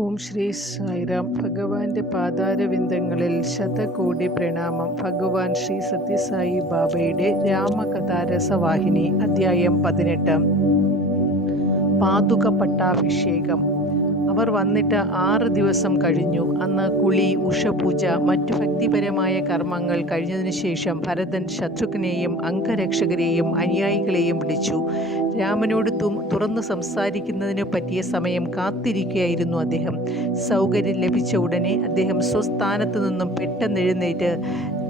ഓം ശ്രീ സായിറാം. ഭഗവാന്റെ പാതാരവിന്ദങ്ങളിൽ ശതകോടി പ്രണാമം. ഭഗവാൻ ശ്രീ സത്യസായി ബാബയുടെ രാമകഥാരസവാഹിനി. അധ്യായം 18. പാതുക പട്ടാഭിഷേകം. അവർ വന്നിട്ട് 6 ദിവസം കഴിഞ്ഞു. അന്ന് കുളി, ഉഷപൂജ, മറ്റു ഭക്തിപരമായ കർമ്മങ്ങൾ കഴിഞ്ഞതിനു ശേഷം ഭരതൻ ശത്രുഘ്നെയും അംഗരക്ഷകരെയും അനുയായികളെയും വിളിച്ചു. രാമനോട് തുറന്നു സംസാരിക്കുന്നതിന് പറ്റിയ സമയം കാത്തിരിക്കുകയായിരുന്നു അദ്ദേഹം. സൗകര്യം ലഭിച്ച ഉടനെ അദ്ദേഹം സ്വസ്ഥാനത്ത് നിന്നും പെട്ടെന്നെഴുന്നേറ്റ്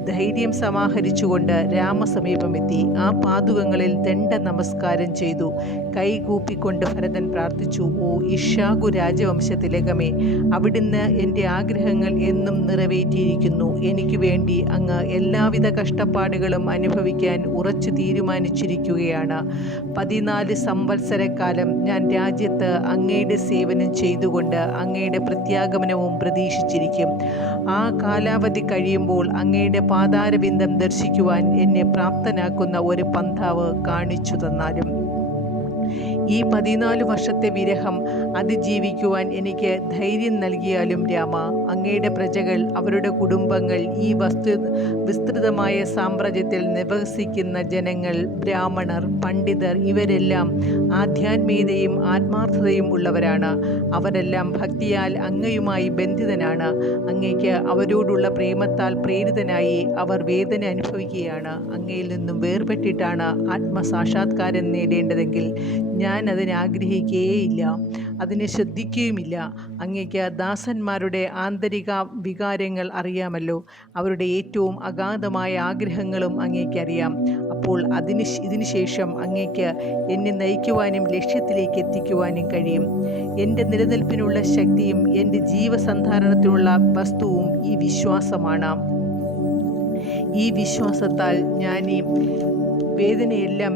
ധൈര്യം സമാഹരിച്ചുകൊണ്ട് രാമസമീപമെത്തി. ആ പാതുകങ്ങളിൽ ദണ്ഡ നമസ്കാരം ചെയ്തു. കൈകൂപ്പിക്കൊണ്ട് ഭരതൻ പ്രാർത്ഥിച്ചു: ഓ ഇക്ഷാകു രാജവംശത്തിലകമേ, അവിടുന്ന് എൻ്റെ ആഗ്രഹങ്ങൾ എന്നും നിറവേറ്റിയിരിക്കുന്നു. എനിക്ക് വേണ്ടി അങ്ങ് എല്ലാവിധ കഷ്ടപ്പാടുകളും അനുഭവിക്കാൻ ഉറച്ചു തീരുമാനിച്ചിരിക്കുകയാണ്. 14 സംവത്സരക്കാലം ഞാൻ രാജ്യത്ത് അങ്ങയുടെ സേവനം ചെയ്തുകൊണ്ട് അങ്ങയുടെ പ്രത്യാഗമനവും പ്രതീക്ഷിച്ചിരിക്കും. ആ കാലാവധി കഴിയുമ്പോൾ അങ്ങയുടെ പാതാരബിന്ദം ദർശിക്കുവാൻ എന്നെ പ്രാപ്തനാക്കുന്ന ഒരു പന്ഥാവ് കാണിച്ചു തന്നാലും. ഈ 14 വർഷത്തെ വിരഹം അതിജീവിക്കുവാൻ എനിക്ക് ധൈര്യം നൽകിയാലും രാമ, അങ്ങയുടെ പ്രജകൾ, അവരുടെ കുടുംബങ്ങൾ, ഈ വിസ്തൃതമായ സാമ്രാജ്യത്തിൽ നിവസിക്കുന്ന ജനങ്ങൾ, ബ്രാഹ്മണർ, പണ്ഡിതർ, ഇവരെല്ലാം ആധ്യാത്മികതയും ആത്മാർത്ഥതയും ഉള്ളവരാണ്. അവരെല്ലാം ഭക്തിയാൽ അങ്ങയുമായി ബന്ധിതനാണ്. അങ്ങയ്ക്ക് അവരോടുള്ള പ്രേമത്താൽ പ്രേരിതനായി അവർ വേദന അനുഭവിക്കുകയാണ്. അങ്ങയിൽ നിന്നും വേർപെട്ടിട്ടാണ് ആത്മസാക്ഷാത്കാരം നേടേണ്ടതെങ്കിൽ ഞാൻ അതിനെ ആഗ്രഹിക്കുകയേയില്ല, അതിനെ ശ്രദ്ധിക്കുകയുമില്ല. അങ്ങയ്ക്ക് ദാസന്മാരുടെ ആന്തരിക വികാരങ്ങൾ അറിയാമല്ലോ. അവരുടെ ഏറ്റവും അഗാധമായ ആഗ്രഹങ്ങളും അങ്ങയ്ക്കറിയാം. അപ്പോൾ ഇതിനു ശേഷം അങ്ങയ്ക്ക് എന്നെ നയിക്കുവാനും ലക്ഷ്യത്തിലേക്ക് എത്തിക്കുവാനും കഴിയും. എൻ്റെ നിലനിൽപ്പിനുള്ള ശക്തിയും എൻ്റെ ജീവസന്ധാരണത്തിനുള്ള വസ്തുവും ഈ വിശ്വാസമാണ്. ഈ വിശ്വാസത്താൽ ഞാൻ ഈ വേദനയെല്ലാം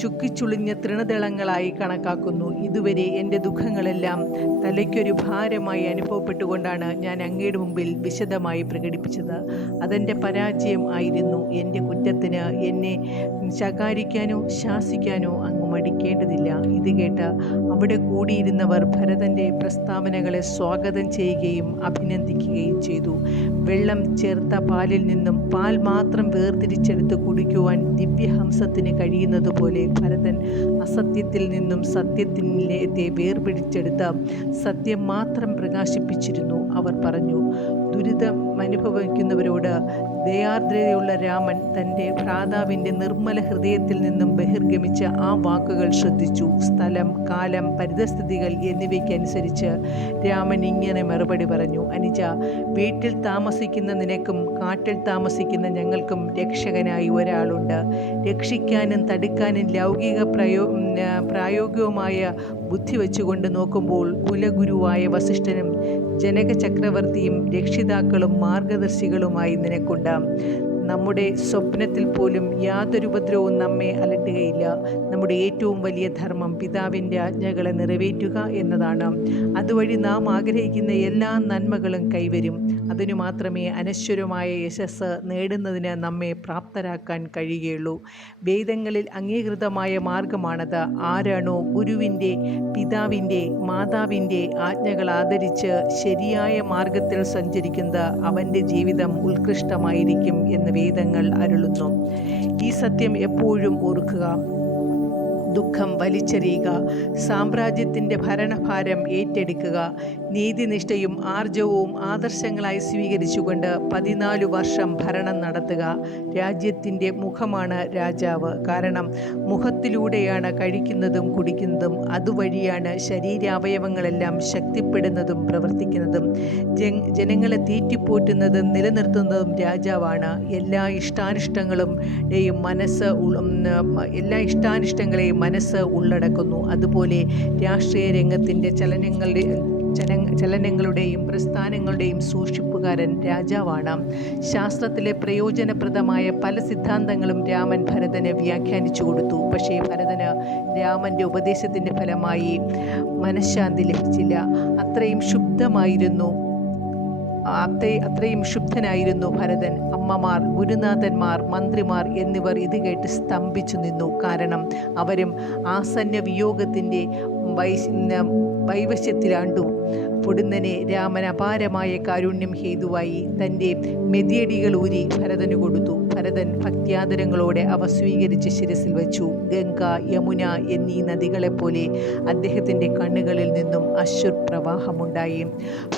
ചുക്കിച്ചുളിഞ്ഞ തൃണദളങ്ങളായി കണക്കാക്കുന്നു. ഇതുവരെ എൻ്റെ ദുഃഖങ്ങളെല്ലാം തലയ്ക്കൊരു ഭാരമായി അനുഭവപ്പെട്ടുകൊണ്ടാണ് ഞാൻ അങ്ങയുടെ മുമ്പിൽ വിശദമായി പ്രകടിപ്പിച്ചത്. അതെൻ്റെ പരാജയം ആയിരുന്നു. എൻ്റെ കുറ്റത്തിന് എന്നെ ശകാരിക്കാനോ ശാസിക്കാനോ അങ്ങ് മടിക്കേണ്ടതില്ല. ഇത് കേട്ട് അവിടെ കൂടിയിരുന്നവർ ഭരതൻ്റെ പ്രസ്താവനകളെ സ്വാഗതം ചെയ്യുകയും അഭിനന്ദിക്കുകയും ചെയ്തു. വെള്ളം ചേർത്ത പാലിൽ നിന്നും പാൽ മാത്രം വേർതിരിച്ചെടുത്ത് കുടിക്കുവാൻ ദിവ്യഹംസത്തിന് കഴിയുന്നതുപോലെ ഭരതൻ അസത്യത്തിൽ നിന്നും സത്യത്തിൻ്റെ വേർപിടിച്ചെടുത്ത് സത്യം മാത്രം പ്രകാശിപ്പിച്ചിരുന്നു. അവർ പറഞ്ഞു: ദുരിതം അനുഭവിക്കുന്നവരോട് ദയാർദ്രതയുള്ള രാമൻ തൻ്റെ ഭ്രാതാവിൻ്റെ നിർമ്മല ഹൃദയത്തിൽ നിന്നും ബഹിർഗമിച്ച ആ വാക്കുകൾ ശ്രദ്ധിച്ചു. സ്ഥലം, കാലം, പരിതസ്ഥിതികൾ എന്നിവയ്ക്കനുസരിച്ച് രാമൻ ഇങ്ങനെ മറുപടി പറഞ്ഞു: അനുജ, വീട്ടിൽ താമസിക്കുന്ന നിനക്കും കാട്ടിൽ താമസിക്കുന്ന ഞങ്ങൾക്കും രക്ഷകനായി ഒരാളുണ്ട്. രക്ഷിക്കാനും തടുക്കാനും ലൗകിക പ്രായോഗികമായ ബുദ്ധി വെച്ചുകൊണ്ട് നോക്കുമ്പോൾ കുലഗുരുവായ വസിഷ്ഠനും ജനക ചക്രവർത്തിയും രക്ഷിതാക്കളും മാർഗദർശികളുമായി നിനക്കുണ്ട്. നമ്മുടെ സ്വപ്നത്തിൽ പോലും യാതൊരു ഉപദ്രവവും നമ്മെ അലട്ടുകയില്ല. നമ്മുടെ ഏറ്റവും വലിയ ധർമ്മം പിതാവിൻ്റെ ആജ്ഞകളെ നിറവേറ്റുക എന്നതാണ്. അതുവഴി നാം ആഗ്രഹിക്കുന്ന എല്ലാ നന്മകളും കൈവരും. അതിനു മാത്രമേ അനശ്വരമായ യശസ്സ് നേടുന്നതിന് നമ്മെ പ്രാപ്തരാക്കാൻ കഴിയുകയുള്ളൂ. വേദങ്ങളിൽ അംഗീകൃതമായ മാർഗമാണത്. ആരാണോ ഗുരുവിൻ്റെ, പിതാവിൻ്റെ, മാതാവിൻ്റെ ആജ്ഞകൾ ആദരിച്ച് ശരിയായ മാർഗത്തിൽ സഞ്ചരിക്കുന്നത് അവൻ്റെ ജീവിതം ഉത്കൃഷ്ടമായിരിക്കും എന്ന് വേദങ്ങൾ അരുളുന്നു. ഈ സത്യം എപ്പോഴും ഓർക്കുക. ദുഃഖം വലിച്ചെറിയുക. സാമ്രാജ്യത്തിൻ്റെ ഭരണഭാരം ഏറ്റെടുക്കുക. നീതിനിഷ്ഠയും ആർജവവും ആദർശങ്ങളായി സ്വീകരിച്ചുകൊണ്ട് 14 വർഷം ഭരണം നടത്തുക. രാജ്യത്തിൻ്റെ മുഖമാണ് രാജാവ്. കാരണം മുഖത്തിലൂടെയാണ് കഴിക്കുന്നതും കുടിക്കുന്നതും. അതുവഴിയാണ് ശരീരാവയവങ്ങളെല്ലാം ശക്തിപ്പെടുന്നതും പ്രവർത്തിക്കുന്നതും. ജനങ്ങളെ തീറ്റിപ്പോറ്റുന്നതും നിലനിർത്തുന്നതും രാജാവാണ്. എല്ലാ ഇഷ്ടാനിഷ്ടങ്ങളെയും മനസ്സ് ഉള്ളടക്കുന്നു. അതുപോലെ രാഷ്ട്രീയ രംഗത്തിൻ്റെ ചലനങ്ങളുടെയും പ്രസ്ഥാനങ്ങളുടെയും സൂക്ഷിപ്പുകാരൻ രാജാവാണ്. ശാസ്ത്രത്തിലെ പ്രയോജനപ്രദമായ പല സിദ്ധാന്തങ്ങളും രാമൻ ഭരതന് വ്യാഖ്യാനിച്ചു കൊടുത്തു. പക്ഷേ ഭരതന് രാമൻ്റെ ഉപദേശത്തിൻ്റെ ഫലമായി മനഃശാന്തി ലഭിച്ചില്ല. അത്രയും ശുദ്ധനായിരുന്നു ഭരതൻ. അമ്മമാർ, ഗുരുനാഥന്മാർ, മന്ത്രിമാർ എന്നിവർ ഇത് കേട്ട് സ്തംഭിച്ചു നിന്നു. കാരണം അവരും ആസന്ന വിയോഗത്തിൻ്റെ വൈവശ്യത്തിലാണ്ടു. പൊടുന്നനെ രാമൻ അപാരമായ കാരുണ്യം ഹേതുവായി തൻ്റെ മെതിയടികൾ ഊരി ഭരതന് കൊടുത്തു. ഭരതൻ ഭക്ത്യാദരങ്ങളോടെ അവ സ്വീകരിച്ച് ശിരസിൽ വച്ചു. ഗംഗ, യമുന എന്നീ നദികളെപ്പോലെ അദ്ദേഹത്തിൻ്റെ കണ്ണുകളിൽ നിന്നും അശ്രുപ്രവാഹമുണ്ടായി.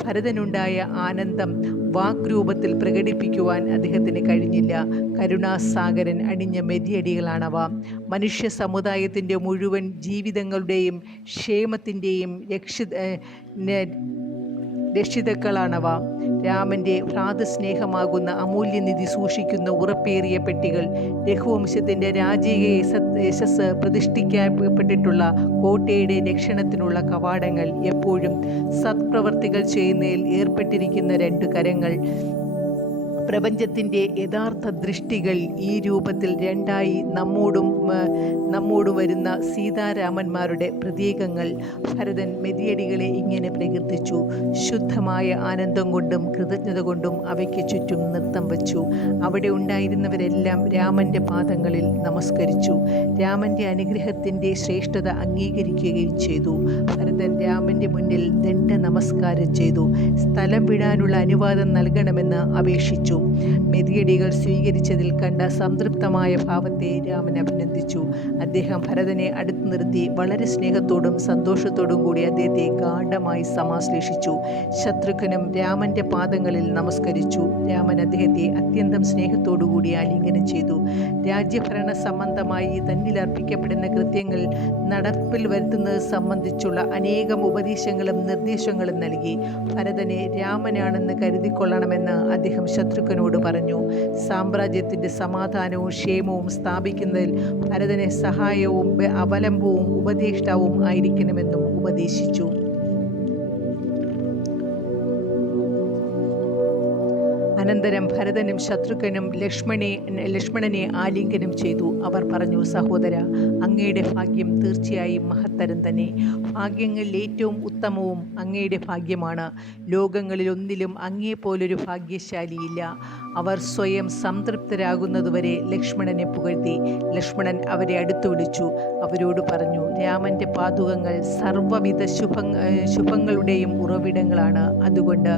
ഭരതനുണ്ടായ ആനന്ദം വാഗ്രൂപത്തിൽ പ്രകടിപ്പിക്കുവാൻ അദ്ദേഹത്തിന് കഴിഞ്ഞില്ല. കരുണാസാഗരൻ അണിഞ്ഞ മെതിയടികളാണവ. മനുഷ്യ സമുദായത്തിൻ്റെ മുഴുവൻ ജീവിതങ്ങളുടെയും ക്ഷേമത്തിൻ്റെയും രക്ഷിതാക്കളാണവ. രാമൻ്റെ ഭ്രാതൃസ്നേഹമാകുന്ന അമൂല്യനിധി സൂക്ഷിക്കുന്ന ഉറപ്പേറിയ പെട്ടികൾ. രഘുവംശത്തിൻ്റെ രാജകീയ യശസ് പ്രതിഷ്ഠിക്കപ്പെട്ടിട്ടുള്ള കോട്ടയുടെ രക്ഷണത്തിനുള്ള കവാടങ്ങൾ. എപ്പോഴും സത്പ്രവർത്തികൾ ചെയ്യുന്നതിൽ ഏർപ്പെട്ടിരിക്കുന്ന 2 കരങ്ങൾ. പ്രപഞ്ചത്തിൻ്റെ യഥാർത്ഥ ദൃഷ്ടികൾ ഈ രൂപത്തിൽ 2ആയി നമ്മോട് വരുന്ന സീതാരാമന്മാരുടെ പ്രതീകങ്ങൾ. ഭരതൻ മെതിയടികളെ ഇങ്ങനെ പ്രകീർത്തിച്ചു. ശുദ്ധമായ ആനന്ദം കൊണ്ടും കൃതജ്ഞത കൊണ്ടും അവയ്ക്ക് ചുറ്റും നൃത്തം വച്ചു. അവിടെ ഉണ്ടായിരുന്നവരെല്ലാം രാമൻ്റെ പാദങ്ങളിൽ നമസ്കരിച്ചു. രാമൻ്റെ അനുഗ്രഹത്തിൻ്റെ ശ്രേഷ്ഠത അംഗീകരിക്കുകയും ചെയ്തു. ഭരതൻ രാമൻ്റെ മുന്നിൽ ദണ്ഡ നമസ്കാരം ചെയ്തു. സ്ഥലം വിടാനുള്ള അനുവാദം നൽകണമെന്ന് അപേക്ഷിച്ചു. മെതിയടികൾ സ്വീകരിച്ചതിൽ കണ്ട സംതൃപ്തമായ ഭാവത്തെ രാമൻ അഭിനന്ദിച്ചു. അദ്ദേഹം ഭരതനെ അടുത്തു നിർത്തി വളരെ സ്നേഹത്തോടും സന്തോഷത്തോടും കൂടി അദ്ദേഹത്തെ ഗാഢമായി സമാശ്ലേഷിച്ചു. ശത്രുഘ്നും രാമൻ്റെ പാദങ്ങളിൽ നമസ്കരിച്ചു. രാമൻ അദ്ദേഹത്തെ അത്യന്തം സ്നേഹത്തോടുകൂടി ആലിംഗനം ചെയ്തു. രാജ്യഭരണ സംബന്ധമായി തന്നിൽ അർപ്പിക്കപ്പെടുന്ന കൃത്യങ്ങൾ നടപ്പിൽ വരുത്തുന്നത് സംബന്ധിച്ചുള്ള അനേകം ഉപദേശങ്ങളും നിർദ്ദേശങ്ങളും നൽകി. ഭരതനെ രാമനാണെന്ന് കരുതിക്കൊള്ളണമെന്ന് അദ്ദേഹം ശത്രുഘ്നോട് പറഞ്ഞു. സാമ്രാജ്യത്തിൻ്റെ സമാധാനവും ക്ഷേമവും സ്ഥാപിക്കുന്നതിൽ ഭരതനെ സഹായവും അവലംബവും ഉപദേഷ്ടാവും ആയിരിക്കണമെന്നും ഉപദേശിച്ചു. അനന്തരം ഭരതനും ശത്രുഘ്നും ലക്ഷ്മണനെ ആലിംഗനം ചെയ്തു. അവർ പറഞ്ഞു, സഹോദര, അങ്ങയുടെ ഭാഗ്യം തീർച്ചയായും മഹത്തരം തന്നെ. ഭാഗ്യങ്ങളിൽ ഏറ്റവും ഉത്തമവും അങ്ങയുടെ ഭാഗ്യമാണ്. ലോകങ്ങളിലൊന്നിലും അങ്ങേപ്പോലൊരു ഭാഗ്യശാലിയില്ല. അവർ സ്വയം സംതൃപ്തരാകുന്നതുവരെ ലക്ഷ്മണനെ പുകഴ്ത്തി. ലക്ഷ്മണൻ അവരെ അടുത്തു വിളിച്ചു. അവരോട് പറഞ്ഞു, രാമൻ്റെ പാദുകങ്ങൾ സർവ്വവിധ ശുഭങ്ങളുടെയും ഉറവിടങ്ങളാണ്. അതുകൊണ്ട്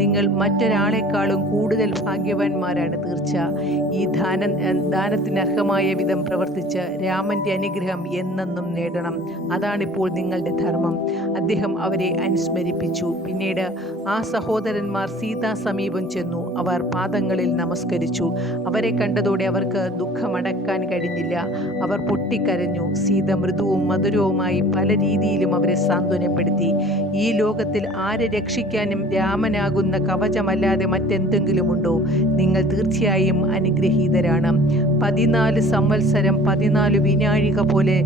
നിങ്ങൾ മറ്റൊരാളെക്കാളും കൂടുതൽ ഭാഗ്യവാന്മാരാണ് തീർച്ച. ഈ ദാനത്തിന് അർഹമായ വിധം പ്രവർത്തിച്ച് രാമൻ്റെ അനുഗ്രഹം എന്നെന്നും നേടണം. അതാണിപ്പോൾ നിങ്ങളുടെ ധർമ്മം. അദ്ദേഹം അവരെ അനുസ്മരിപ്പിച്ചു. പിന്നീട് ആ സഹോദരന്മാർ സീതാ സമീപം ചെന്നു. അവർ പാദങ്ങളിൽ നമസ്കരിച്ചു. അവരെ കണ്ടതോടെ അവർക്ക് ദുഃഖമടക്കാൻ കഴിഞ്ഞില്ല. അവർ പൊട്ടിക്കരഞ്ഞു. സീത മൃദുവും മധുരവുമായി പല രീതിയിലും അവരെ സാന്ത്വനപ്പെടുത്തി. ഈ ലോകത്തിൽ ആരെ രക്ഷിക്കാനും രാമനാകുന്ന കവചമല്ലാതെ മറ്റെന്തെങ്കിലുമുണ്ടോ? നിങ്ങൾ തീർച്ചയായും അനുഗ്രഹീതരാണ്. 14 സംവത്സരം 14 വിനാഴിക പോലെ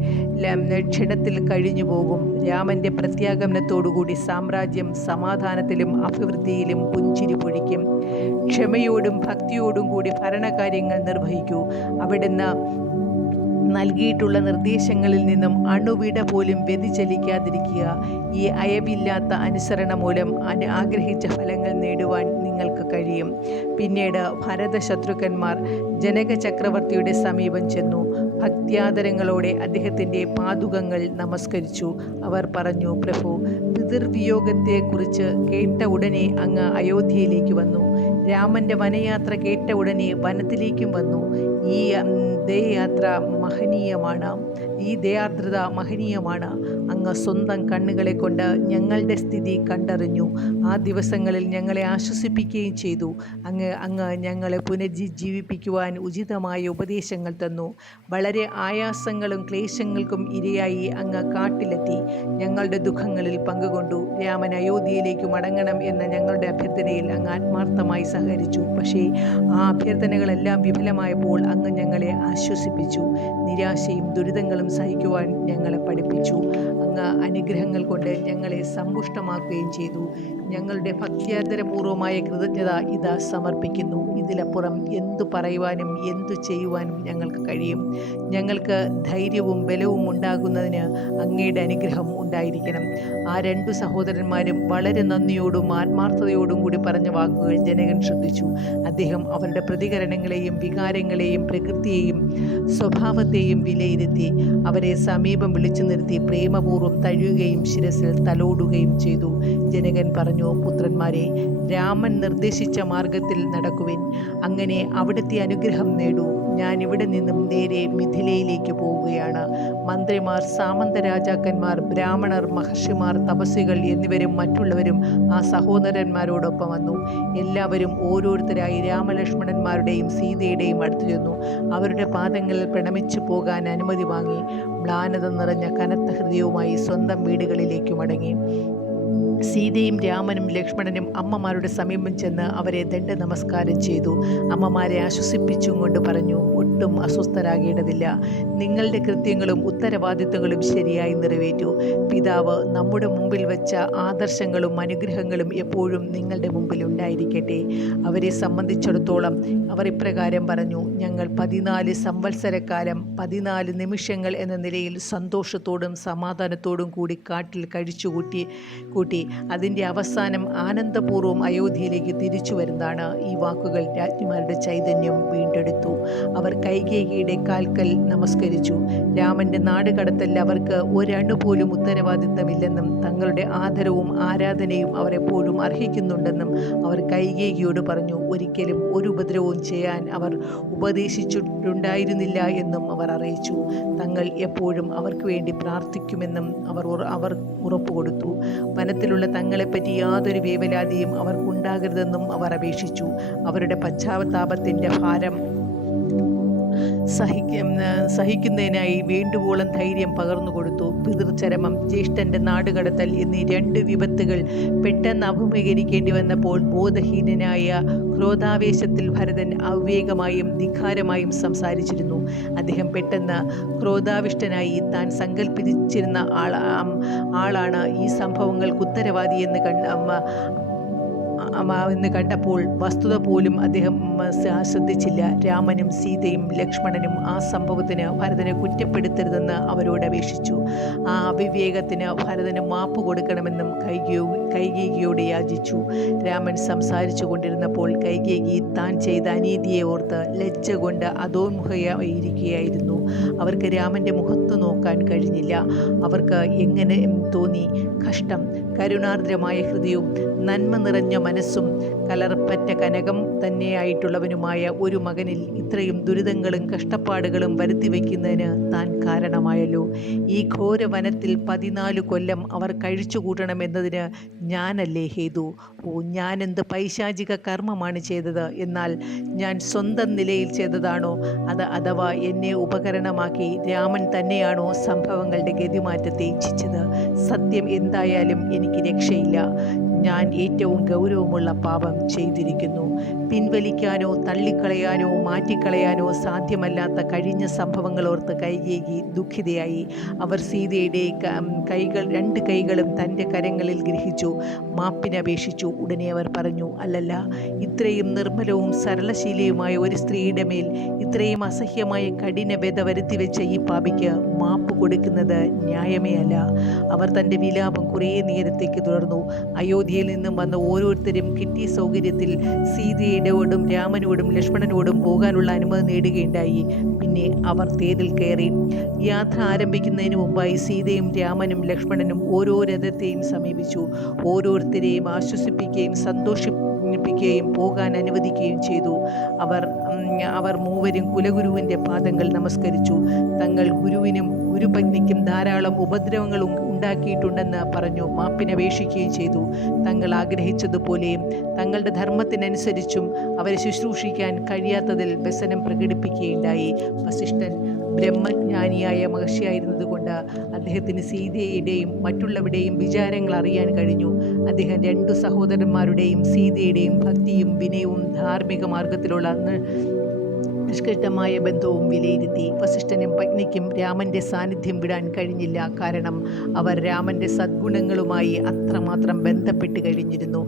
ക്ഷണത്തിൽ കഴിഞ്ഞു പോകും. രാമൻ്റെ പ്രത്യാഗമനത്തോടുകൂടി സാമ്രാജ്യം സമാധാനത്തിലും അഭിവൃദ്ധിയിലും പുഞ്ചിരി പൊഴിക്കും. ക്ഷമയോടും ഭക്തിയോടും കൂടി ഭരണകാര്യങ്ങൾ നിർവഹിക്കൂ. അവിടുന്ന് നൽകിയിട്ടുള്ള നിർദ്ദേശങ്ങളിൽ നിന്നും അണുവിട പോലും വ്യതിചലിക്കാതിരിക്കുക. ഈ അയവില്ലാത്ത അനുസരണ മൂലം ആഗ്രഹിച്ച ഫലങ്ങൾ നേടുവാൻ നിങ്ങൾക്ക് കഴിയും. പിന്നീട് ഭരതശത്രുഘ്നന്മാർ ജനക ചക്രവർത്തിയുടെ സമീപം ചെന്നു. ഭക്ത്യാദരങ്ങളോടെ അദ്ദേഹത്തിൻ്റെ പാദുകങ്ങൾ നമസ്കരിച്ചു. അവർ പറഞ്ഞു, പ്രഭു, പിതൃവിയോഗത്തെക്കുറിച്ച് കേട്ട ഉടനെ അങ്ങ് അയോധ്യയിലേക്ക് വന്നു. രാമൻ്റെ വനയാത്ര കേട്ട ഉടനെ വനത്തിലേക്കും വന്നു. ഈ ദയാർദ്രത മഹനീയമാണ്. അങ്ങ് സ്വന്തം കണ്ണുകളെ കൊണ്ട് ഞങ്ങളുടെ സ്ഥിതി കണ്ടറിഞ്ഞു. ആ ദിവസങ്ങളിൽ ഞങ്ങളെ ആശ്വസിപ്പിക്കുകയും ചെയ്തു. അങ്ങ് ഞങ്ങളെ പുനരുജ്ജീവിപ്പിക്കുവാൻ ഉചിതമായ ഉപദേശങ്ങൾ തന്നു. വളരെ ആയാസങ്ങളും ക്ലേശങ്ങൾക്കും ഇരയായി അങ്ങ് കാട്ടിലെത്തി. ഞങ്ങളുടെ ദുഃഖങ്ങളിൽ പങ്കുകൊണ്ടു. രാമൻ അയോധ്യയിലേക്ക് മടങ്ങണം എന്ന ഞങ്ങളുടെ അഭ്യർത്ഥനയിൽ അങ്ങ് ആത്മാർത്ഥമായി സഹകരിച്ചു. പക്ഷേ ആ അഭ്യർത്ഥനകളെല്ലാം വിഫലമായപ്പോൾ അങ്ങ് ഞങ്ങളെ ആശ്വസിപ്പിച്ചു. നിരാശയും ദുരിതങ്ങളും സഹിക്കുവാൻ ഞങ്ങളെ പഠിപ്പിച്ചു. അങ്ങ് അനുഗ്രഹങ്ങൾ കൊണ്ട് ഞങ്ങളെ സമ്പുഷ്ടമാക്കുകയും ചെയ്തു. ഞങ്ങളുടെ ഭക്ത്യാദരപൂർവമായ കൃതജ്ഞത ഇതാ സമർപ്പിക്കുന്നു. ഇതിലപ്പുറം എന്തു പറയുവാനും എന്തു ചെയ്യുവാനും ഞങ്ങൾക്ക് കഴിയും. ഞങ്ങൾക്ക് ധൈര്യവും ബലവും ഉണ്ടാകുന്നതിന് അങ്ങയുടെ അനുഗ്രഹം ഉണ്ടായിരിക്കണം. ആ 2 സഹോദരന്മാരും വളരെ നന്ദിയോടും ആത്മാർത്ഥതയോടും കൂടി പറഞ്ഞ വാക്കുകൾ ജനകൻ ശ്രദ്ധിച്ചു. അദ്ദേഹം അവരുടെ പ്രതികരണങ്ങളെയും വികാരങ്ങളെയും പ്രകൃതിയെയും സ്വഭാവത്തെയും വിലയിരുത്തി. അവരെ സമീപം വിളിച്ചു നിർത്തി പ്രേമപൂർവ്വം തഴുകുകയും ശിരസിൽ തലോടുകയും ചെയ്തു. ജനകൻ പറഞ്ഞു, പുത്രന്മാരെ, രാമൻ നിർദ്ദേശിച്ച മാർഗത്തിൽ നടക്കുവിൻ. അങ്ങനെ അവിടുത്തെ അനുഗ്രഹം നേടൂ. ഞാൻ ഇവിടെ നിന്നും നേരെ മിഥിലയിലേക്ക് പോവുകയാണ്. മന്ത്രിമാർ, സാമന്ത രാജാക്കന്മാർ, ബ്രാഹ്മണർ, മഹർഷിമാർ, തപസ്വികൾ എന്നിവരും മറ്റുള്ളവരും ആ സഹോദരന്മാരോടൊപ്പം വന്നു. എല്ലാവരും ഓരോരുത്തരായി രാമലക്ഷ്മണന്മാരുടെയും സീതയുടെയും അടുത്തു ചെന്നു. അവരുടെ പാദങ്ങളിൽ പ്രണമിച്ചു പോകാൻ അനുമതി വാങ്ങി മ്ലാനത നിറഞ്ഞ കനത്ത ഹൃദയവുമായി സ്വന്തം വീടുകളിലേക്ക് മടങ്ങി. സീതയും രാമനും ലക്ഷ്മണനും അമ്മമാരുടെ സമീപം ചെന്ന് അവരെ ദണ്ഡ നമസ്കാരം ചെയ്തു. അമ്മമാരെ ആശ്വസിപ്പിച്ചും കൊണ്ട് പറഞ്ഞു, ഒട്ടും അസ്വസ്ഥരാകേണ്ടതില്ല. നിങ്ങളുടെ കൃത്യങ്ങളും ഉത്തരവാദിത്തങ്ങളും ശരിയായി നിറവേറ്റു. പിതാവ് നമ്മുടെ മുമ്പിൽ വെച്ച ആദർശങ്ങളും അനുഗ്രഹങ്ങളും എപ്പോഴും നിങ്ങളുടെ മുമ്പിൽ ഉണ്ടായിരിക്കട്ടെ. അവരെ സംബന്ധിച്ചിടത്തോളം അവർ ഇപ്രകാരം പറഞ്ഞു, ഞങ്ങൾ 14 സംവത്സരക്കാലം 14 നിമിഷങ്ങൾ എന്ന നിലയിൽ സന്തോഷത്തോടും സമാധാനത്തോടും കൂടി കാട്ടിൽ കഴിച്ചുകൂട്ടി അതിൻ്റെ അവസാനം ആനന്ദപൂർവ്വം അയോധ്യയിലേക്ക് തിരിച്ചു വരുന്നതാണ്. ഈ വാക്കുകൾ രാജ്ഞിമാരുടെ ചൈതന്യം വീണ്ടെടുത്തു. അവർ കൈകേയിയുടെ കാൽക്കൽ നമസ്കരിച്ചു. രാമൻ്റെ നാട് കടത്തൽ അവർക്ക് ഒരണുപോലും ഉത്തരവാദിത്തമില്ലെന്നും തങ്ങളുടെ ആദരവും ആരാധനയും അവർ എപ്പോഴും അർഹിക്കുന്നുണ്ടെന്നും അവർ കൈകേയിയോട് പറഞ്ഞു. ഒരിക്കലും ഒരു ഉപദ്രവവും ചെയ്യാൻ അവർ ഉപദേശിച്ചിട്ടുണ്ടായിരുന്നില്ല എന്നും അവർ അറിയിച്ചു. തങ്ങൾ എപ്പോഴും അവർക്ക് വേണ്ടി പ്രാർത്ഥിക്കുമെന്നും അവർ ഉറപ്പുകൊടുത്തു. വനത്തിലുള്ള തങ്ങളെപ്പറ്റി യാതൊരു വേവലാതിയും അവർക്കുണ്ടാകരുതെന്നും അവർ അപേക്ഷിച്ചു. അവരുടെ പശ്ചാത്താപത്തിൻ്റെ ഭാരം സഹിക്കുന്നതിനായി വേണ്ടുവോളം ധൈര്യം പകർന്നു കൊടുത്തു. പിതൃചരമം, ജ്യേഷ്ഠൻ്റെ നാടുകടത്തൽ എന്നീ 2 വിപത്തുകൾ പെട്ടെന്ന് അഭിമുഖീകരിക്കേണ്ടി വന്നപ്പോൾ ബോധഹീനനായ ക്രോധാവേശത്തിൽ ഭരതൻ അവിവേകമായും ധിക്കാരമായും സംസാരിച്ചിരുന്നു. അദ്ദേഹം പെട്ടെന്ന് ക്രോധാവിഷ്ടനായി താൻ സങ്കല്പിച്ചിരുന്ന ആളാണ് ഈ സംഭവങ്ങൾക്ക് ഉത്തരവാദി എന്ന് കണ്ടപ്പോൾ വസ്തുത പോലും അദ്ദേഹം ശ്രദ്ധിച്ചില്ല. രാമനും സീതയും ലക്ഷ്മണനും ആ സംഭവത്തിന് ഭരതനെ കുറ്റപ്പെടുത്തരുതെന്ന് അവരോട് അപേക്ഷിച്ചു. ആ അവിവേകത്തിന് ഭരതന് മാപ്പ് കൊടുക്കണമെന്നും കൈകേയിയോട് യാചിച്ചു. രാമൻ സംസാരിച്ചു കൊണ്ടിരുന്നപ്പോൾ കൈകേയി താൻ ചെയ്ത അനീതിയെ ഓർത്ത് ലജ്ജ കൊണ്ട് അധോന്മുഖയായിരിക്കുകയായിരുന്നു. അവർക്ക് രാമൻ്റെ മുഖത്ത് നോക്കാൻ കഴിഞ്ഞില്ല. അവർക്ക് എങ്ങനെ തോന്നി? കഷ്ടം! കരുണാർദ്രമായ ഹൃദയവും നന്മ നിറഞ്ഞ മനസ്സും കലർപ്പറ്റ കനകം തന്നെയായിട്ടുള്ളവനുമായ ഒരു മകനിൽ ഇത്രയും ദുരിതങ്ങളും കഷ്ടപ്പാടുകളും വരുത്തി വയ്ക്കുന്നതിന് താൻ കാരണമായല്ലോ. ഈ ഘോര വനത്തിൽ 14 കൊല്ലം അവർ കഴിച്ചുകൂട്ടണമെന്നതിന് ഞാനല്ലേ ഹേതു? ഞാനെന്ത് പൈശാചിക കർമ്മമാണ് ചെയ്തത്? എന്നാൽ ഞാൻ സ്വന്തം നിലയിൽ ചെയ്തതാണോ? അഥവാ എന്നെ ഉപകരണമാക്കി രാമൻ തന്നെയാണോ സംഭവങ്ങളുടെ ഗതിമാറ്റത്തെ ഇച്ഛിച്ചത്? സത്യം എന്തായാലും എനിക്ക് രക്ഷയില്ല. ഞാൻ ഏറ്റവും ഗൗരവമുള്ള പാപം ചെയ്തിരിക്കുന്നു. പിൻവലിക്കാനോ തള്ളിക്കളയാനോ മാറ്റിക്കളയാനോ സാധ്യമല്ലാത്ത കഴിഞ്ഞ സംഭവങ്ങളോർത്ത് കൈകേയി ദുഃഖിതയായി. അവർ സീതയുടെ 2 കൈകളും തൻ്റെ കരങ്ങളിൽ ഗ്രഹിച്ചു മാപ്പിനപേക്ഷിച്ചു. ഉടനെ അവർ പറഞ്ഞു, അല്ലല്ല, ഇത്രയും നിർമ്മലവും സരളശീലയുമായ ഒരു സ്ത്രീയുടെ മേൽ ഇത്രയും അസഹ്യമായ കഠിന വ്യത വരുത്തിവെച്ച ഈ പാപിക്ക് മാപ്പ് കൊടുക്കുന്നത് ന്യായമേ അല്ല. അവർ തൻ്റെ വിലാപം കുറേ നേരത്തേക്ക് തുടർന്നു. അയോധ്യയിൽ നിന്നും വന്ന ഓരോരുത്തരും കിട്ടിയ സൗകര്യത്തിൽ സീതയോടും രാമനോടും ലക്ഷ്മണനോടും പോകാനുള്ള അനുമതി നേടുകയുണ്ടായി. പിന്നെ അവർ തേരിൽ കയറി. യാത്ര ആരംഭിക്കുന്നതിന് മുമ്പായി സീതയും രാമനും ലക്ഷ്മണനും ഓരോ രഥത്തെയും സമീപിച്ചു. ഓരോരുത്തരെയും ആശ്വസിപ്പിക്കുകയും സന്തോഷിപ്പിക്കുകയും പോകാൻ അനുവദിക്കുകയും ചെയ്തു. അവർ മൂവരും കുലഗുരുവിൻ്റെ പാദങ്ങൾ നമസ്കരിച്ചു. തങ്ങൾ ഗുരുവിനും ഗുരുപത്നിക്കും ധാരാളം ഉപദ്രവങ്ങൾ ഉണ്ടാക്കിയിട്ടുണ്ടെന്ന് പറഞ്ഞു മാപ്പിനപേക്ഷിക്കുകയും ചെയ്തു. തങ്ങൾ ആഗ്രഹിച്ചതുപോലെയും തങ്ങളുടെ ധർമ്മത്തിനനുസരിച്ചും അവരെ ശുശ്രൂഷിക്കാൻ കഴിയാത്തതിൽ വ്യസനം പ്രകടിപ്പിക്കുകയുണ്ടായി. വസിഷ്ഠൻ ബ്രഹ്മജ്ഞാനിയായ മഹർഷിയായിരുന്നതുകൊണ്ട് അദ്ദേഹത്തിന് സീതയുടെയും മറ്റുള്ളവരുടെയും വിചാരങ്ങൾ അറിയാൻ കഴിഞ്ഞു. അദ്ദേഹം 2 സഹോദരന്മാരുടെയും സീതയുടെയും ഭക്തിയും വിനയവും ധാർമ്മിക മാർഗത്തിലുള്ള നിഷ്കൃഷ്ടമായ ബന്ധവും വിലയിരുത്തി. വസിഷ്ഠനും പത്നിക്കും രാമൻ്റെ സാന്നിധ്യം വിടാൻ കഴിഞ്ഞില്ല. കാരണം അവർ രാമൻ്റെ സദ്ഗുണങ്ങളുമായി അത്രമാത്രം ബന്ധപ്പെട്ട് കഴിഞ്ഞിരുന്നു.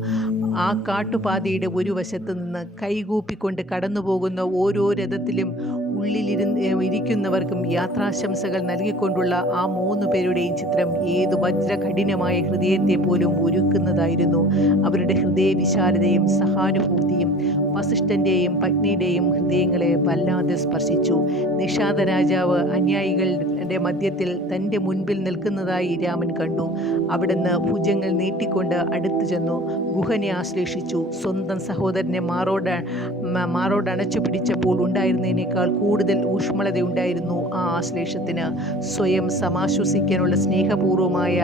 ആ കാട്ടുപാതയുടെ ഒരു വശത്ത് നിന്ന് കൈകൂപ്പിക്കൊണ്ട് കടന്നുപോകുന്ന ഓരോ രഥത്തിലും ഇരിക്കുന്നവർക്കും യാത്രാശംസകൾ നൽകിക്കൊണ്ടുള്ള ആ 3 പേരുടെയും ചിത്രം ഏതു വജ്രകഠിനമായ ഹൃദയത്തെ പോലും ഒരുക്കുന്നതായിരുന്നു. അവരുടെ ഹൃദയവിശാലതയും സഹാനുഭൂതിയും വസിഷ്ഠൻ്റെയും പത്നിയുടെയും ഹൃദയങ്ങളെ വല്ലാതെ സ്പർശിച്ചു. നിഷാദ രാജാവ് അനുയായികൾ ഗുഹയുടെ മധ്യത്തിൽ തൻ്റെ മുൻപിൽ നിൽക്കുന്നതായി രാമൻ കണ്ടു. അവിടുന്ന് ഭുജങ്ങൾ നീട്ടിക്കൊണ്ട് അടുത്തു ചെന്നു ഗുഹനെ ആശ്ലേഷിച്ചു. സ്വന്തം സഹോദരനെ മാറോടണച്ചു പിടിച്ചപ്പോൾ ഉണ്ടായിരുന്നതിനേക്കാൾ കൂടുതൽ ഊഷ്മളതയുണ്ടായിരുന്നു ആ ആശ്ലേഷത്തിന്. സ്വയം സമാശ്വസിക്കാനുള്ള സ്നേഹപൂർവമായ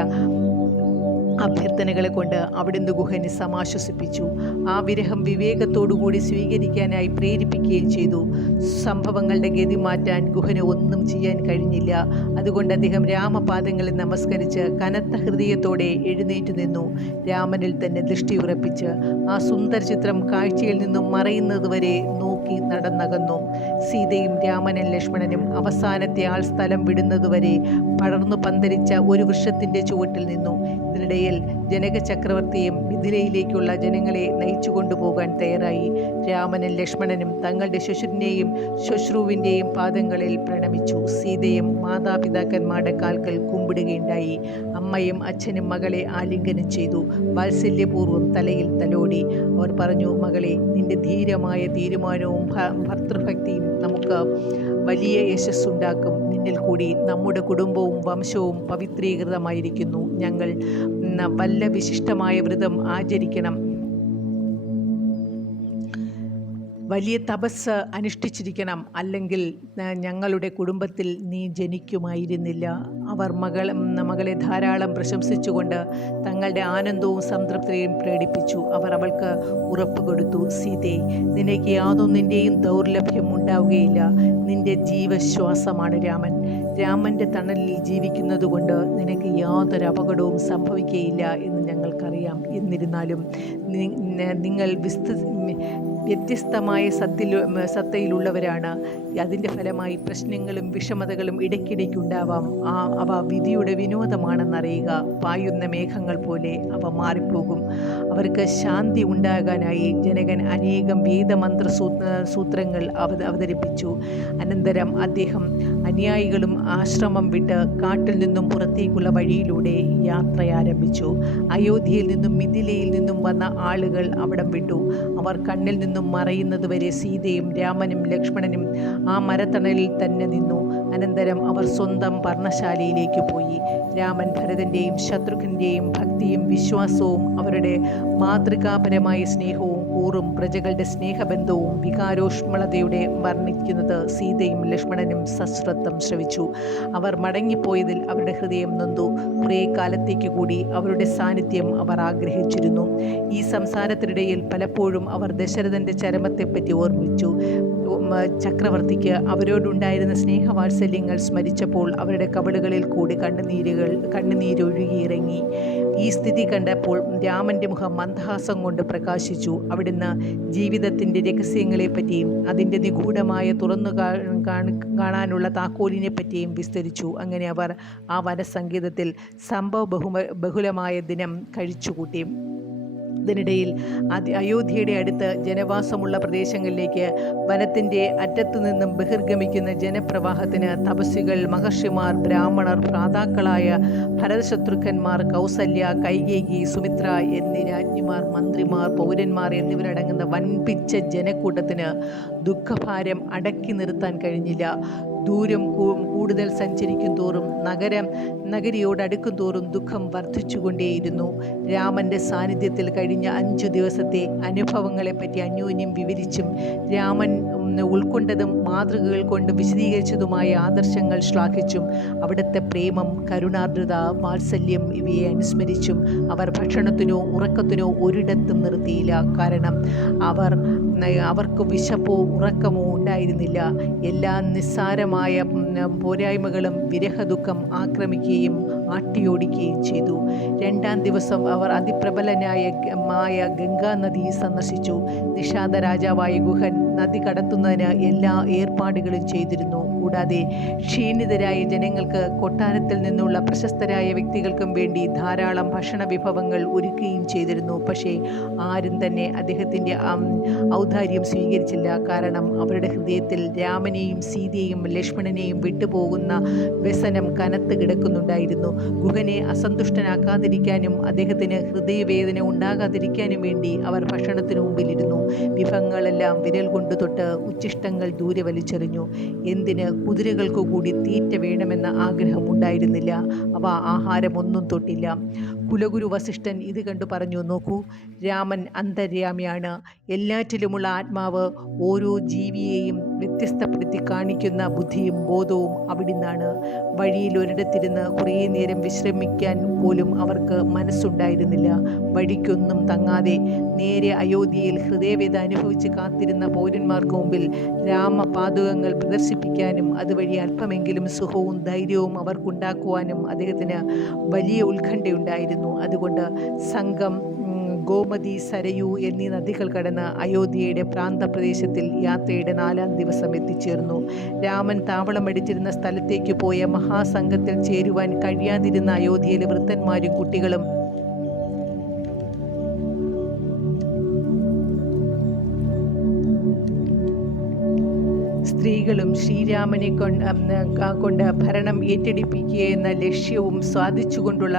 അഭ്യർത്ഥനകളെ കൊണ്ട് അവിടുന്ന് ഗുഹനെ സമാശ്വസിപ്പിച്ചു. ആ വിരഹം വിവേകത്തോടുകൂടി സ്വീകരിക്കാനായി പ്രേരിപ്പിക്കുകയും ചെയ്തു. സംഭവങ്ങളുടെ ഗതി മാറ്റാൻ ഗുഹന് ഒന്നും ചെയ്യാൻ കഴിഞ്ഞില്ല. അതുകൊണ്ട് അദ്ദേഹം രാമപാദങ്ങളിൽ നമസ്കരിച്ച് കനത്ത ഹൃദയത്തോടെ എഴുന്നേറ്റു നിന്നു. രാമനിൽ തന്നെ ദൃഷ്ടി ഉറപ്പിച്ച് ആ സുന്ദര ചിത്രം കാഴ്ചയിൽ നിന്നും മറയുന്നതുവരെ നോക്കി നടന്നകന്നു. സീതയും രാമനും ലക്ഷ്മണനും അവസാനത്തെ ആൾ സ്ഥലം വിടുന്നതുവരെ പടർന്നു പന്തലിച്ച ഒരു വൃക്ഷത്തിൻ്റെ ചുവട്ടിൽ നിന്നു. ഇതിനിടയിൽ ജനക ചക്രവർത്തിയും മിഥിലയിലേക്കുള്ള ജനങ്ങളെ നയിച്ചു കൊണ്ടുപോകാൻ തയ്യാറായി. രാമനും ലക്ഷ്മണനും തങ്ങളുടെ ശ്വശുരനെയും ശ്വശ്രുവിൻ്റെയും പാദങ്ങളിൽ പ്രണമിച്ചു. സീതയും മാതാപിതാക്കന്മാരുടെ കാൽക്കൽ കുമ്പിടുകയുണ്ടായി. അമ്മയും അച്ഛനും മകളെ ആലിംഗനം ചെയ്തു. വാത്സല്യപൂർവ്വം തലയിൽ തലോടി. അവർ പറഞ്ഞു, മകളെ, നിന്റെ ധീരമായ തീരുമാനവും ഭർതൃഭക്തിയും നമുക്ക് വലിയ യശസ്സുണ്ടാക്കും. നിന്നിൽ കൂടി നമ്മുടെ കുടുംബവും വംശവും പവിത്രീകൃതമായിരിക്കുന്നു. ഞങ്ങൾ വല്ല വിശിഷ്ടമായ വ്രതം ആചരിക്കണം. വലിയ തപസ് അനുഷ്ഠിച്ചിരിക്കണം, അല്ലെങ്കിൽ ഞങ്ങളുടെ കുടുംബത്തിൽ നീ ജനിക്കുമായിരുന്നില്ല. അവർ മകളെ ധാരാളം പ്രശംസിച്ചുകൊണ്ട് തങ്ങളുടെ ആനന്ദവും സംതൃപ്തിയും പ്രകടിപ്പിച്ചു. അവർ അവൾക്ക് ഉറപ്പ് കൊടുത്തു, സീതേ, നിനക്ക് യാതൊന്നിൻ്റെയും ദൗർലഭ്യം ഉണ്ടാവുകയില്ല. നിന്റെ ജീവശ്വാസമാണ് രാമൻ. രാമൻ്റെ തണലിൽ ജീവിക്കുന്നതുകൊണ്ട് നിനക്ക് യാതൊരു അപകടവും സംഭവിക്കുകയില്ല എന്ന് ഞങ്ങൾക്കറിയാം. എന്നിരുന്നാലും നിങ്ങൾ വ്യത്യസ്തമായ സത്തയിലുള്ളവരാണ്. അതിൻ്റെ ഫലമായി പ്രശ്നങ്ങളും വിഷമതകളും ഇടയ്ക്കിടയ്ക്കുണ്ടാവാം. അവ വിധിയുടെ വിനോദമാണെന്നറിയുക. പായുന്ന മേഘങ്ങൾ പോലെ അവ മാറിപ്പോകും. അവർക്ക് ശാന്തി ഉണ്ടാകാനായി ജനകൻ അനേകം വേദമന്ത്ര സൂത്രങ്ങൾ അവതരിപ്പിച്ചു. അനന്തരം അദ്ദേഹം അനുയായികളും ആശ്രമം വിട്ട് കാട്ടിൽ നിന്നും പുറത്തേക്കുള്ള വഴിയിലൂടെ യാത്ര ആരംഭിച്ചു. അയോധ്യയിൽ നിന്നും മിഥിലയിൽ നിന്നും വന്ന ആളുകൾ അവിടം വിട്ടു. അവർ കണ്ണിൽ നിന്നും മറയുന്നതുവരെ സീതയും രാമനും ലക്ഷ്മണനും ആ മരത്തണലിൽ തന്നെ നിന്നു. അനന്തരം അവർ സ്വന്തം പർണശാലയിലേക്ക് പോയി. രാമൻ ഭരതൻ്റെയും ശത്രുഘ്നൻ്റെയും ഭക്തിയും വിശ്വാസവും അവരുടെ മാതൃകാപരമായ സ്നേഹവും കൂറും പ്രജകളുടെ സ്നേഹബന്ധവും വികാരോഷ്മളതയുടെ വർണ്ണിക്കുന്നത് സീതയും ലക്ഷ്മണനും സശ്രദ്ധം ശ്രവിച്ചു. അവർ മടങ്ങിപ്പോയതിൽ അവരുടെ ഹൃദയം നൊന്തു. കുറേ കാലത്തേക്ക് കൂടി അവരുടെ സാന്നിധ്യം അവർ ആഗ്രഹിച്ചിരുന്നു. ഈ സംസാരത്തിനിടയിൽ പലപ്പോഴും അവർ ദശരഥൻ്റെ ചരമത്തെപ്പറ്റി ഓർമ്മിച്ചു. ചക്രവർത്തിക്ക് അവരോടുണ്ടായിരുന്ന സ്നേഹവാത്സല്യങ്ങൾ സ്മരിച്ചപ്പോൾ അവരുടെ കവിളുകളിൽ കൂടി കണ്ണുനീരൊഴുകിയിറങ്ങി. ഈ സ്ഥിതി കണ്ടപ്പോൾ രാമൻ്റെ മുഖം മന്ദഹാസം കൊണ്ട് പ്രകാശിച്ചു. അവിടുന്ന് ജീവിതത്തിൻ്റെ രഹസ്യങ്ങളെപ്പറ്റിയും അതിൻ്റെ നിഗൂഢമായ തുറന്നു കാണാനുള്ള താക്കോലിനെ പറ്റിയും വിസ്തരിച്ചു. അങ്ങനെ അവർ ആ വനസംഗീതത്തിൽ ബഹുലമായ ദിനം കഴിച്ചുകൂട്ടി. ഇതിനിടയിൽ അയോധ്യയുടെ അടുത്ത് ജനവാസമുള്ള പ്രദേശങ്ങളിലേക്ക് വനത്തിൻ്റെ അറ്റത്തു നിന്നും ബഹിർഗമിക്കുന്ന ജനപ്രവാഹത്തിന് തപസ്വികൾ, മഹർഷിമാർ, ബ്രാഹ്മണർ, ഭ്രാതാക്കളായ ഭരതശത്രുഘ്നന്മാർ, കൗസല്യ, കൈകേയി, സുമിത്ര എന്നീ രാജ്ഞിമാർ, മന്ത്രിമാർ, പൗരന്മാർ എന്നിവരടങ്ങുന്ന വൻപിച്ച ജനക്കൂട്ടത്തിന് ദുഃഖഭാരം അടക്കി നിർത്താൻ കഴിഞ്ഞില്ല. ദൂരം കൂടുതൽ സഞ്ചരിക്കും തോറും നഗരിയോടടുക്കും തോറും ദുഃഖം വർദ്ധിച്ചുകൊണ്ടേയിരുന്നു. രാമൻ്റെ സാന്നിധ്യത്തിൽ കഴിഞ്ഞ 5 ദിവസത്തെ അനുഭവങ്ങളെപ്പറ്റി അന്യോന്യം വിവരിച്ചും രാമൻ ഉൾക്കൊണ്ടതും മാതൃകകൾ കൊണ്ട് വിശദീകരിച്ചതുമായ ആദർശങ്ങൾ ശ്ലാഘിച്ചും അവിടുത്തെ പ്രേമം, കരുണാർദ്രത, വാത്സല്യം ഇവയെ അനുസ്മരിച്ചും അവർ ഭക്ഷണത്തിനോ ഉറക്കത്തിനോ ഒരിടത്തും നിർത്തിയില്ല. കാരണം അവർക്ക് വിശപ്പോ ഉറക്കമോ ഉണ്ടായിരുന്നില്ല. എല്ലാ നിസ്സാരമായ പോരായ്മകളും വിരഹദുഃഖം ആക്രമിക്കുകയും ആട്ടിയോടിക്കുകയും ചെയ്തു. 2-ാം ദിവസം അവർ അതിപ്രബലനായ ഗംഗാനദി സന്ദർശിച്ചു. നിഷാദ രാജാവായ ഗുഹൻ നദി കടത്തുന്നതിന് എല്ലാ ഏർപ്പാടുകളും ചെയ്തിരുന്നു. കൂടാതെ ക്ഷീണിതരായ ജനങ്ങൾക്ക് കൊട്ടാരത്തിൽ നിന്നുള്ള പ്രശസ്തരായ വ്യക്തികൾക്കും വേണ്ടി ധാരാളം ഭക്ഷണ വിഭവങ്ങൾ ഒരുക്കുകയും ചെയ്തിരുന്നു. പക്ഷേ ആരും തന്നെ അദ്ദേഹത്തിൻ്റെ ഔദാര്യം സ്വീകരിച്ചില്ല. കാരണം അവരുടെ ഹൃദയത്തിൽ രാമനെയും സീതയെയും ലക്ഷ്മണനെയും വിട്ടുപോകുന്ന വ്യസനം കനത്ത് കിടക്കുന്നുണ്ടായിരുന്നു. ഗുഹനെ അസന്തുഷ്ടനാക്കാതിരിക്കാനും അദ്ദേഹത്തിന് ഹൃദയവേദന ഉണ്ടാകാതിരിക്കാനും വേണ്ടി അവർ ഭക്ഷണത്തിനു മുമ്പിലിരുന്നു. വിഭവങ്ങളെല്ലാം വിരൽ കൊണ്ടു തൊട്ട് ഉച്ഛിഷ്ടങ്ങൾ ദൂരെ വലിച്ചെറിഞ്ഞു. എന്തിന് കുതിരകൾക്കു കൂടി തീറ്റ വേണമെന്ന ആഗ്രഹമുണ്ടായിരുന്നില്ല. അവ ആഹാരമൊന്നും തൊട്ടില്ല. കുലഗുരു വസിഷ്ഠൻ ഇത് കണ്ടു പറഞ്ഞു, നോക്കൂ, രാമൻ അന്തര്യാമിയാണ്. എല്ലാറ്റിലുമുള്ള ആത്മാവ് ഓരോ ജീവിയെയും വ്യത്യസ്തപ്പെടുത്തി കാണിക്കുന്ന ബുദ്ധിയും ബോധവും അവിടുന്നാണ്. വഴിയിൽ ഒരിടത്തിരുന്ന് കുറേ നേരം വിശ്രമിക്കാൻ പോലും അവർക്ക് മനസ്സുണ്ടായിരുന്നില്ല. വഴിക്കൊന്നും തങ്ങാതെ നേരെ അയോധ്യയിൽ ഹൃദയവേദ അനുഭവിച്ച് കാത്തിരുന്ന പൗരന്മാർക്ക് മുമ്പിൽ രാമപാദുകങ്ങൾ പ്രദർശിപ്പിക്കാനും അതുവഴി അല്പമെങ്കിലും സുഖവും ധൈര്യവും അവർക്കുണ്ടാക്കുവാനും അദ്ദേഹത്തിന് വലിയ ഉത്കണ്ഠയുണ്ടായിരുന്നു. അതുകൊണ്ട് സംഘം ഗോമതി, സരയൂ എന്നീ നദികൾ കടന്ന് അയോധ്യയുടെ പ്രാന്തപ്രദേശത്തിൽ യാത്രയുടെ 4-ാം ദിവസം എത്തിച്ചേർന്നു. രാമൻ താവളമടിച്ചിരുന്ന സ്ഥലത്തേക്ക് പോയ മഹാസംഘത്തിൽ ചേരുവാൻ കഴിയാതിരുന്ന അയോധ്യയിലെ വൃദ്ധന്മാരും കുട്ടികളും സ്ത്രീകളും ശ്രീരാമനെ കൊണ്ട് ഭരണം ഏറ്റെടുപ്പിക്കുക എന്ന ലക്ഷ്യവും സാധിച്ചുകൊണ്ടുള്ള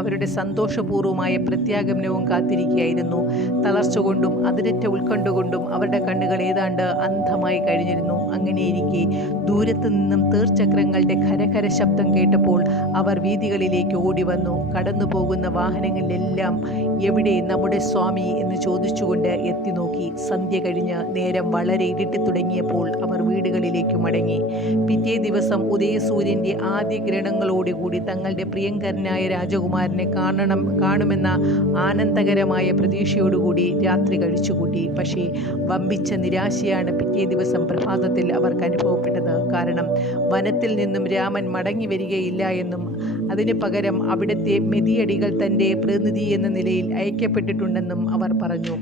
അവരുടെ സന്തോഷപൂർവമായ പ്രത്യാഗമനവും കാത്തിരിക്കുകയായിരുന്നു. തളർച്ച കൊണ്ടും അതിരറ്റ ഉത്കണ്ഠ കൊണ്ടും അവരുടെ കണ്ണുകൾ ഏതാണ്ട് അന്ധമായി കഴിഞ്ഞിരുന്നു. അങ്ങനെയിരിക്കെ ദൂരത്തു നിന്നും തേർച്ചക്രങ്ങളുടെ ഖരഖര ശബ്ദം കേട്ടപ്പോൾ അവർ വീഥികളിലേക്ക് ഓടി വന്നു. കടന്നു പോകുന്ന വാഹനങ്ങളിലെല്ലാം എവിടെ നമ്മുടെ സ്വാമി എന്ന് ചോദിച്ചുകൊണ്ട് എത്തി നോക്കി. സന്ധ്യ കഴിഞ്ഞ് നേരം വളരെ ഇരുട്ടി തുടങ്ങിയപ്പോൾ അവർ വീടുകളിലേക്ക് മടങ്ങി. പിറ്റേ ദിവസം ഉദയസൂര്യൻ്റെ ആദ്യ കിരണങ്ങളോടുകൂടി തങ്ങളുടെ പ്രിയങ്കരനായ രാജകുമാരനെ കാണുമെന്ന ആനന്ദകരമായ പ്രതീക്ഷയോടുകൂടി രാത്രി കഴിച്ചുകൂട്ടി. പക്ഷേ വമ്പിച്ച നിരാശയാണ് പിറ്റേ ദിവസം പ്രഭാതത്തിൽ അവർക്ക് അനുഭവപ്പെട്ടത്. കാരണം വനത്തിൽ നിന്നും രാമൻ മടങ്ങി വരികയില്ല എന്നും അതിനു പകരം അവിടുത്തെ മെതിയടികൾ തൻ്റെ പ്രതിനിധി എന്ന നിലയിൽ അയക്കപ്പെട്ടിട്ടുണ്ടെന്നും അവർ പറഞ്ഞു.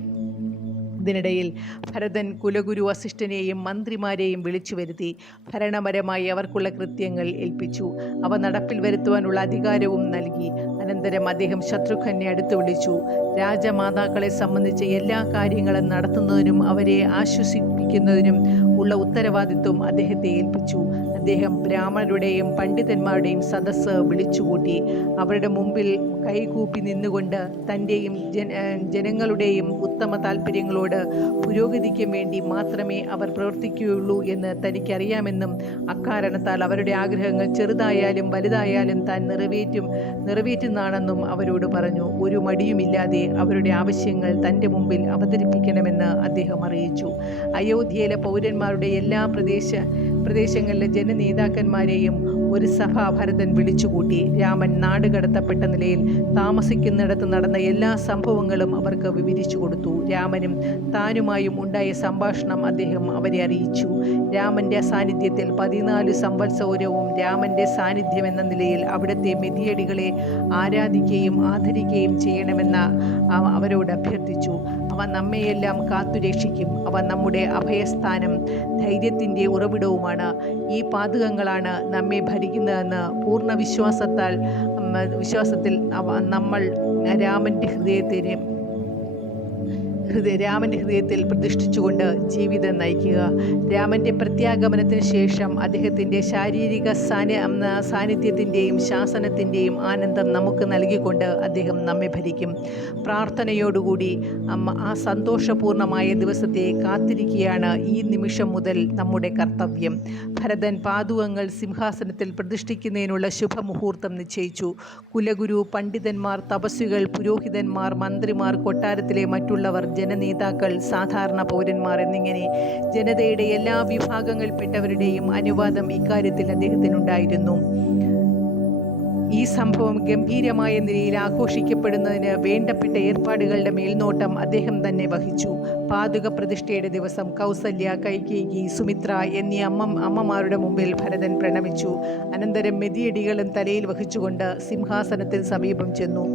ഇതിനിടയിൽ ഭരതൻ കുലഗുരു വസിഷ്ഠനെയും മന്ത്രിമാരെയും വിളിച്ചു വരുത്തി ഭരണപരമായി അവർക്കുള്ള കൃത്യങ്ങൾ ഏൽപ്പിച്ചു. അവ നടപ്പിൽ വരുത്തുവാനുള്ള അധികാരവും നൽകി. അനന്തരം അദ്ദേഹം ശത്രുഘ്നെ അടുത്ത് വിളിച്ചു. രാജമാതാക്കളെ സംബന്ധിച്ച എല്ലാ കാര്യങ്ങളും നടത്തുന്നതിനും അവരെ ആശ്വസിപ്പിക്കുന്നതിനും ഉള്ള ഉത്തരവാദിത്വം അദ്ദേഹത്തെ ഏൽപ്പിച്ചു. അദ്ദേഹം ബ്രാഹ്മണരുടെയും പണ്ഡിതന്മാരുടെയും സദസ്സ് വിളിച്ചുകൂട്ടി. അവരുടെ മുമ്പിൽ കൈകൂപ്പി നിന്നുകൊണ്ട് തൻ്റെയും ജനങ്ങളുടെയും ഉത്തമ താല്പര്യങ്ങളോട് പുരോഗതിക്ക് വേണ്ടി മാത്രമേ അവർ പ്രവർത്തിക്കുകയുള്ളൂ എന്ന് തനിക്കറിയാമെന്നും അക്കാരണത്താൽ അവരുടെ ആഗ്രഹങ്ങൾ ചെറുതായാലും വലുതായാലും താൻ നിറവേറ്റുന്നതാണെന്നും അവരോട് പറഞ്ഞു. ഒരു മടിയുമില്ലാതെ അവരുടെ ആവശ്യങ്ങൾ തൻ്റെ മുമ്പിൽ അവതരിപ്പിക്കണമെന്ന് അദ്ദേഹം അറിയിച്ചു. അയോധ്യയിലെ പൗരന്മാരുടെ എല്ലാ പ്രദേശങ്ങളിലെ ജനനേതാക്കന്മാരെയും ഒരു സഭ ഭരതൻ വിളിച്ചുകൂട്ടി. രാമൻ നാട് കടത്തപ്പെട്ട നിലയിൽ താമസിക്കുന്നിടത്ത് നടന്ന എല്ലാ സംഭവങ്ങളും അവർക്ക് വിവരിച്ചു കൊടുത്തു. രാമനും താനുമായും ഉണ്ടായ സംഭാഷണം അദ്ദേഹം അവരെ അറിയിച്ചു. രാമൻ്റെ സാന്നിധ്യത്തിൽ 14 സംവത്സരവും രാമൻ്റെ സാന്നിധ്യം എന്ന നിലയിൽ അവിടുത്തെ മെതിയടികളെ ആരാധിക്കുകയും ആദരിക്കുകയും ചെയ്യണമെന്ന് അവരോട് അഭ്യർത്ഥിച്ചു. അവ നമ്മയെല്ലാം കാത്തുരക്ഷിക്കും. അവ നമ്മുടെ അഭയസ്ഥാനം, ധൈര്യത്തിൻ്റെ ഉറവിടവുമാണ്. ഈ പാതകങ്ങളാണ് നമ്മെ ഭരിക്കുന്നതെന്ന് പൂർണ്ണ വിശ്വാസത്തിൽ നമ്മൾ രാമൻ്റെ ഹൃദയത്തിൽ പ്രതിഷ്ഠിച്ചുകൊണ്ട് ജീവിതം നയിക്കുക. രാമൻ്റെ പ്രത്യാഗമനത്തിന് ശേഷം അദ്ദേഹത്തിൻ്റെ ശാരീരിക സാന്നിധ്യത്തിൻ്റെയും ശാസനത്തിൻ്റെയും ആനന്ദം നമുക്ക് നൽകിക്കൊണ്ട് അദ്ദേഹം നമ്മെ ഭരിക്കും. പ്രാർത്ഥനയോടുകൂടി ആ സന്തോഷപൂർണമായ ദിവസത്തെ കാത്തിരിക്കുകയാണ് ഈ നിമിഷം മുതൽ നമ്മുടെ കർത്തവ്യം. ഭരതൻ പാദുകങ്ങൾ സിംഹാസനത്തിൽ പ്രതിഷ്ഠിക്കുന്നതിനുള്ള ശുഭമുഹൂർത്തം നിശ്ചയിച്ചു. കുലഗുരു, പണ്ഡിതന്മാർ, തപസ്വികൾ, പുരോഹിതന്മാർ, മന്ത്രിമാർ, കൊട്ടാരത്തിലെ മറ്റുള്ളവർ, ജനനേതാക്കൾ, സാധാരണ പൗരന്മാർ എന്നിങ്ങനെ ജനതയുടെ എല്ലാ വിഭാഗങ്ങളിൽപ്പെട്ടവരുടെയും അനുവാദം ഇക്കാര്യത്തിൽ അദ്ദേഹത്തിനുണ്ടായിരുന്നു. ഈ സംഭവം ഗംഭീരമായ നിലയിൽ ആഘോഷിക്കപ്പെടുന്നതിന് വേണ്ടപ്പെട്ട ഏർപ്പാടുകളുടെ മേൽനോട്ടം അദ്ദേഹം തന്നെ വഹിച്ചു. പാതുക പ്രതിഷ്ഠയുടെ ദിവസം കൗസല്യ, കൈകേയി, സുമിത്ര എന്നീ അമ്മമാരുടെ മുമ്പിൽ ഭരതൻ പ്രണമിച്ചു. അനന്തരം മെതിയടികളും തലയിൽ വഹിച്ചുകൊണ്ട് സിംഹാസനത്തിന് സമീപം ചെന്നു.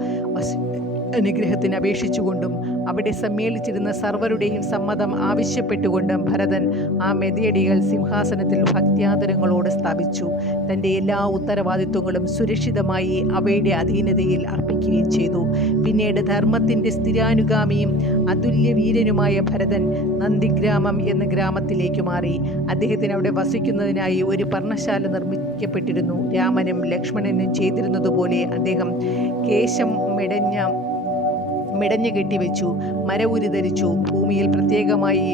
അനുഗ്രഹത്തിന് അപേക്ഷിച്ചുകൊണ്ടും അവിടെ സമ്മേളിച്ചിരുന്ന സർവരുടെയും സമ്മതം ആവശ്യപ്പെട്ടുകൊണ്ടും ഭരതൻ ആ മെതിയടികൾ സിംഹാസനത്തിൽ ഭക്ത്യാദരങ്ങളോട് സ്ഥാപിച്ചു. തൻ്റെ എല്ലാ ഉത്തരവാദിത്വങ്ങളും സുരക്ഷിതമായി അവയുടെ അധീനതയിൽ അർപ്പിക്കുകയും ചെയ്തു. പിന്നീട് ധർമ്മത്തിൻ്റെ സ്ഥിരാനുഗാമിയും അതുല്യവീരനുമായ ഭരതൻ നന്ദിഗ്രാമം എന്ന ഗ്രാമത്തിലേക്ക് മാറി. അദ്ദേഹത്തിന് അവിടെ വസിക്കുന്നതിനായി ഒരു പർണശാല നിർമ്മിക്കപ്പെട്ടിരുന്നു. രാമനും ലക്ഷ്മണനും ചെയ്തിരുന്നതുപോലെ അദ്ദേഹം കേശം മെടഞ്ഞ മിടഞ്ഞു കെട്ടിവെച്ചു, മരവുരി ധരിച്ചു. ഭൂമിയിൽ പ്രത്യേകമായി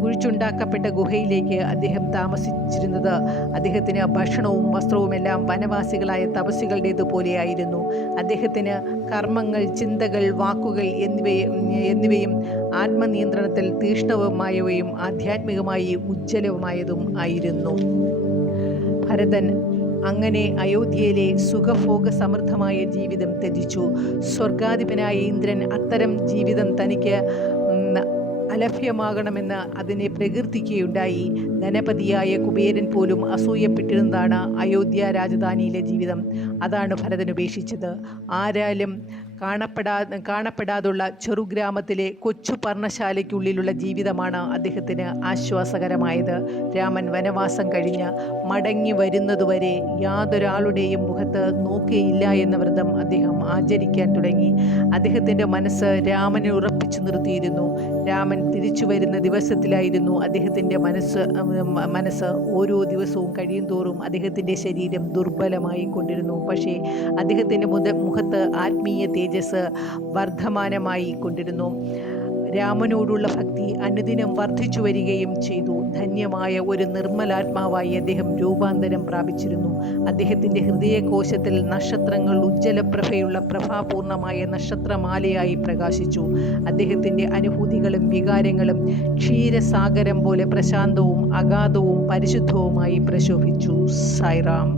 കുഴിച്ചുണ്ടാക്കപ്പെട്ട ഗുഹയിലേക്ക് അദ്ദേഹം താമസിച്ചിരുന്നത്. അദ്ദേഹത്തിന് ഭക്ഷണവും വസ്ത്രവുമെല്ലാം വനവാസികളായ തപസ്സികളുടേതുപോലെയായിരുന്നു. അദ്ദേഹത്തിന് കർമ്മങ്ങൾ, ചിന്തകൾ, വാക്കുകൾ എന്നിവയും ആത്മനിയന്ത്രണത്തിൽ തീക്ഷ്ണവുമായവയും ആധ്യാത്മികമായി ഉജ്ജ്വലവുമായതും ആയിരുന്നു. ഭരതൻ അങ്ങനെ അയോധ്യയിലെ സുഖഭോഗ സമൃദ്ധമായ ജീവിതം ത്യജിച്ചു. സ്വർഗാധിപനായ ഇന്ദ്രൻ അത്തരം ജീവിതം തനിക്ക് അലഭ്യമാകണമെന്ന് അതിനെ പ്രകീർത്തിക്കുകയുണ്ടായി. ധനപതിയായ കുബേരൻ പോലും അസൂയപ്പെട്ടിരുന്നതാണ് അയോധ്യ രാജധാനിയിലെ ജീവിതം. അതാണ് ഭരതൻ ഉപേക്ഷിച്ചത്. ആരാലും കാണപ്പെടാതുള്ള ചെറുഗ്രാമത്തിലെ കൊച്ചു പർണശാലയ്ക്കുള്ളിലുള്ള ജീവിതമാണ് അദ്ദേഹത്തിന് ആശ്വാസകരമായത്. രാമൻ വനവാസം കഴിഞ്ഞ് മടങ്ങി വരുന്നതുവരെ യാതൊരാളുടെയും മുഖത്ത് നോക്കിയില്ല എന്ന വ്രതം അദ്ദേഹം ആചരിക്കാൻ തുടങ്ങി. അദ്ദേഹത്തിൻ്റെ മനസ്സ് രാമനെ ഉറപ്പിച്ചു നിർത്തിയിരുന്നു. രാമൻ തിരിച്ചു വരുന്ന ദിവസത്തിലായിരുന്നു അദ്ദേഹത്തിൻ്റെ മനസ്സ് ഓരോ ദിവസവും കഴിയുന്തോറും അദ്ദേഹത്തിൻ്റെ ശരീരം ദുർബലമായി കൊണ്ടിരുന്നു. പക്ഷേ അദ്ദേഹത്തിൻ്റെ മുഖത്ത് ആത്മീയ തേജസ് വർദ്ധമാനമായി കൊണ്ടിരുന്നു. രാമനോടുള്ള ഭക്തി അനുദിനം വർദ്ധിച്ചു വരികയും ചെയ്തു. ധന്യമായ ഒരു നിർമ്മലാത്മാവായി അദ്ദേഹം രൂപാന്തരം പ്രാപിച്ചിരുന്നു. അദ്ദേഹത്തിൻ്റെ ഹൃദയകോശത്തിൽ നക്ഷത്രങ്ങൾ ഉജ്ജ്വലപ്രഭയുള്ള പ്രഭാപൂർണമായ നക്ഷത്രമാലയായി പ്രകാശിച്ചു. അദ്ദേഹത്തിൻ്റെ അനുഭൂതികളും വികാരങ്ങളും ക്ഷീരസാഗരം പോലെ പ്രശാന്തവും അഗാധവും പരിശുദ്ധവുമായി പ്രശോഭിച്ചു. സായിറാം.